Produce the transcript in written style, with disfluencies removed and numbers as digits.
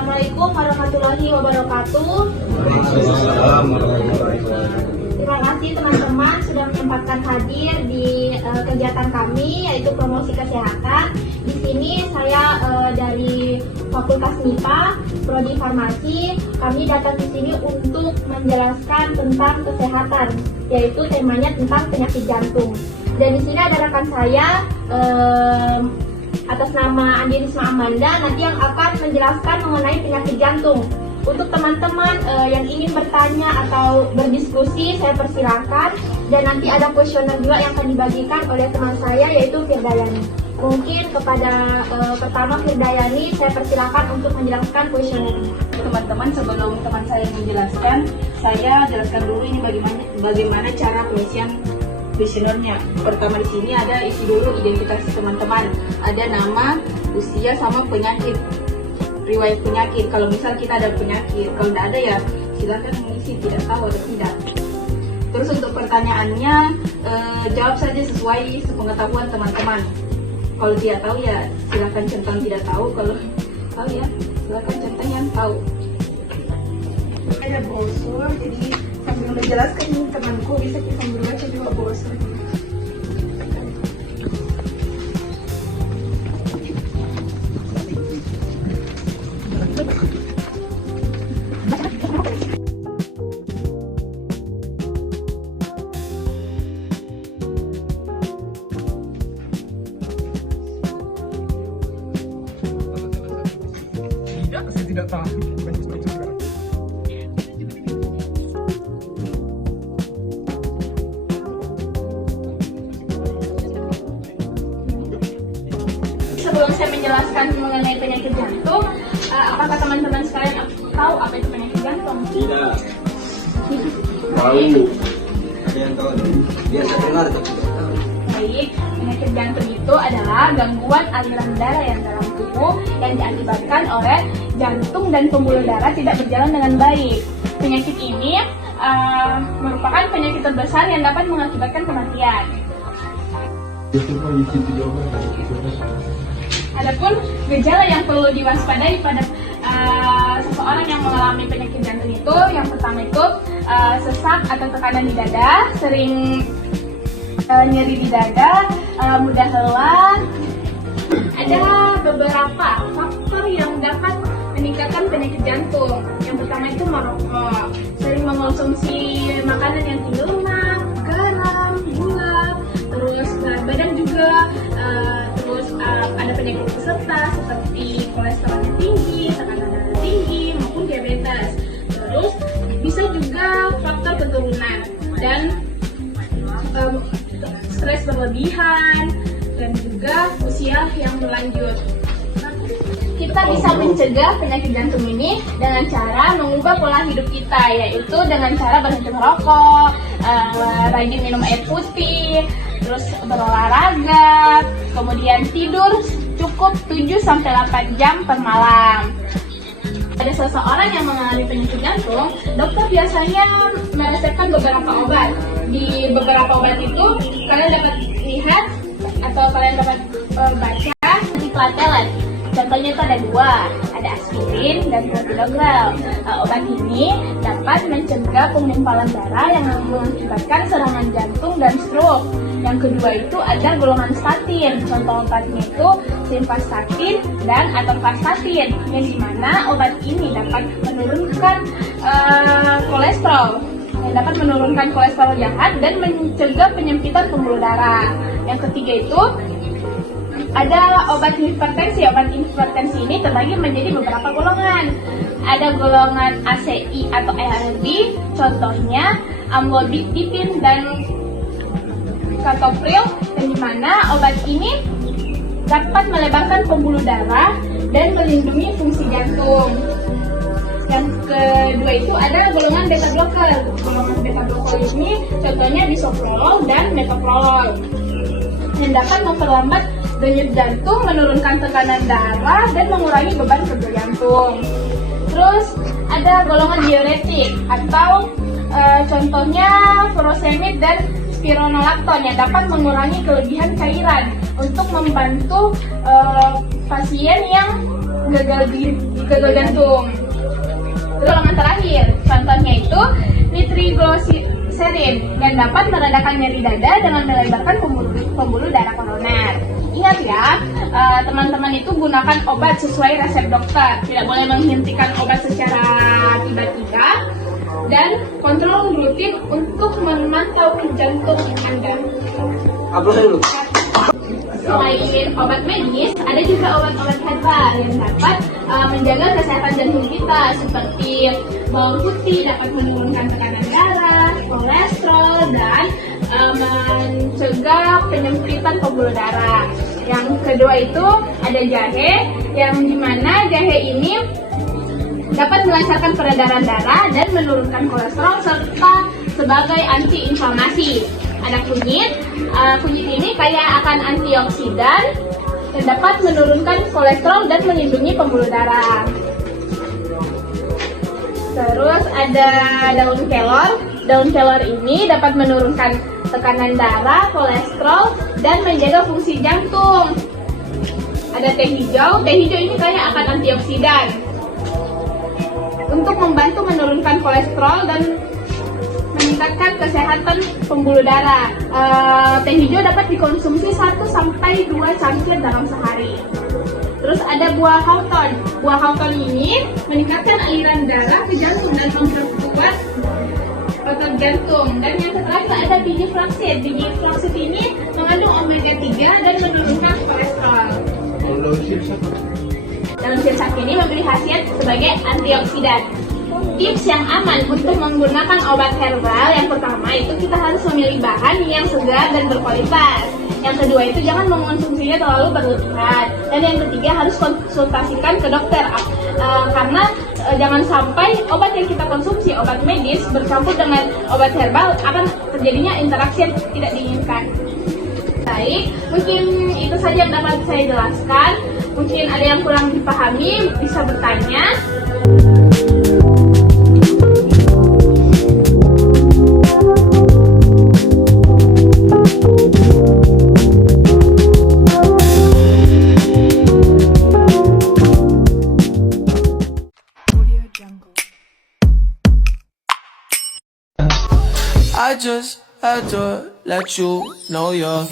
Assalamualaikum warahmatullahi wabarakatuh. Terima kasih teman-teman sudah menyempatkan hadir di kegiatan kami, yaitu promosi kesehatan. Di sini saya dari Fakultas MIPA, Prodi Farmasi. Kami datang di sini untuk menjelaskan tentang kesehatan, yaitu temanya tentang penyakit jantung. Dan di sini ada rekan saya atas nama Andi Risma Amanda nanti yang akan menjelaskan mengenai penyakit jantung. Untuk teman-teman yang ingin bertanya atau berdiskusi, saya persilakan. Dan nanti ada kuesioner juga yang akan dibagikan oleh teman saya, yaitu Firdayani. Mungkin kepada pertama Firdayani, saya persilakan untuk menjelaskan kuesionernya. Teman-teman, sebelum teman saya menjelaskan, saya jelaskan dulu ini bagaimana cara pengisian kuesionernya. Pertama di sini ada isi dulu identitas teman-teman, ada nama, usia, sama penyakit, riwayat penyakit. Kalau misal kita ada penyakit, kalau tidak ada ya silakan mengisi tidak tahu atau tidak. Terus untuk pertanyaannya jawab saja sesuai sepengetahuan teman-teman. Kalau tidak tahu ya silakan centang tidak tahu, kalau tahu ya silakan centang yang tahu. Ada brosur, jadi sambil menjelaskan ini temanku bisa kita membaca juga brosur. Saya tidak tahu. Sebelum saya menjelaskan mengenai penyakit jantung, apakah teman-teman sekalian tahu apa itu penyakit jantung? Tidak. Tahu. Ada yang tahu? Biasa dengar tapi tidak tahu. Baik, penyakit jantung itu adalah gangguan aliran darah yang dalam tubuh yang diakibatkan oleh jantung dan pembuluh darah tidak berjalan dengan baik. Penyakit ini merupakan penyakit terbesar yang dapat mengakibatkan kematian. Adapun gejala yang perlu diwaspadai pada seseorang yang mengalami penyakit jantung itu, yang pertama itu sesak atau tekanan di dada, sering nyeri di dada, mudah lelah. Ada beberapa faktor yang dapat meningkatkan penyakit jantung. Yang pertama itu merokok, sering mengonsumsi makanan yang tinggi lemak, garam, gula, terus berat badan juga, terus ada penyakit peserta seperti kolesterol yang tinggi, tekanan darah tinggi, maupun diabetes. Terus bisa juga faktor keturunan dan stres berlebihan dan juga usia yang berlanjut. Kita bisa mencegah penyakit jantung ini dengan cara mengubah pola hidup kita, yaitu dengan cara berhenti merokok, rajin minum air putih, terus berolahraga, kemudian tidur cukup 7-8 jam per malam. Ada seseorang yang mengalami penyakit jantung, dokter biasanya meresepkan beberapa obat. Di beberapa obat itu kalian dapat lihat atau kalian dapat baca di platelet. Contohnya itu ada 2, ada aspirin dan clopidogrel. Obat ini dapat mencegah penggumpalan darah yang mengakibatkan serangan jantung dan stroke. Yang kedua itu ada golongan statin. Contoh obatnya itu simvastatin dan atorvastatin, yang dimana obat ini dapat menurunkan kolesterol, yang dapat menurunkan kolesterol jahat dan mencegah penyempitan pembuluh darah. Yang ketiga itu ada obat hipertensi. Obat hipertensi ini terbagi menjadi beberapa golongan. Ada golongan ACI atau ARB, contohnya amlodipin dan captopril, yang dimana obat ini dapat melebarkan pembuluh darah dan melindungi fungsi jantung. Yang kedua itu ada golongan beta blocker. Golongan beta blocker ini contohnya bisoprolol dan metoprolol, yang dapat memperlambat denyut jantung, menurunkan tekanan darah, dan mengurangi beban kerja jantung. Terus ada golongan diuretik atau contohnya furosemid dan spironolakton, yang dapat mengurangi kelebihan cairan untuk membantu pasien yang gagal gagal jantung. Golongan terakhir, contohnya itu nitroglycerin dan dapat meredakan nyeri dada dengan melebarkan pembuluh darah koroner. Ingat ya, teman-teman itu gunakan obat sesuai resep dokter, tidak boleh menghentikan obat secara tiba-tiba, dan kontrol rutin untuk memantau jantung Anda. Upload dulu. Selain obat medis, ada juga obat-obat herbal yang dapat menjaga kesehatan jantung kita, seperti bawang putih dapat menurunkan tekanan darah, kolesterol, dan mencegah penyempitan pembuluh darah. Yang kedua itu ada jahe, yang dimana jahe ini dapat melancarkan peredaran darah dan menurunkan kolesterol serta sebagai antiinflamasi. Ada kunyit, kunyit ini kaya akan antioksidan dan dapat menurunkan kolesterol dan melindungi pembuluh darah. Terus ada daun kelor. Daun kelor ini dapat menurunkan tekanan darah, kolesterol, dan menjaga fungsi jantung. Ada teh hijau. Teh hijau ini kaya akan antioksidan untuk membantu menurunkan kolesterol dan meningkatkan kesehatan pembuluh darah. Teh hijau dapat dikonsumsi 1-2 cangkir dalam sehari. Terus ada buah hawthorn. Buah hawthorn ini meningkatkan aliran darah ke jantung dan memperkuat otot jantung. Dan yang terakhir ada biji flaxseed. Biji flaxseed ini mengandung omega 3 dan menurunkan kolesterol. Daun sirsak ini memberi khasiat sebagai antioksidan. Tips yang aman untuk menggunakan obat herbal, yang pertama itu kita harus memilih bahan yang segar dan berkualitas. Yang kedua itu jangan mengonsumsinya terlalu berlebihan. Dan yang ketiga harus konsultasikan ke dokter, karena jangan sampai obat yang kita konsumsi, obat medis bercampur dengan obat herbal, akan terjadinya interaksi yang tidak diinginkan. Baik, mungkin itu saja yang dapat saya jelaskan. Mungkin ada yang kurang dipahami, bisa bertanya. I just had to let you know you're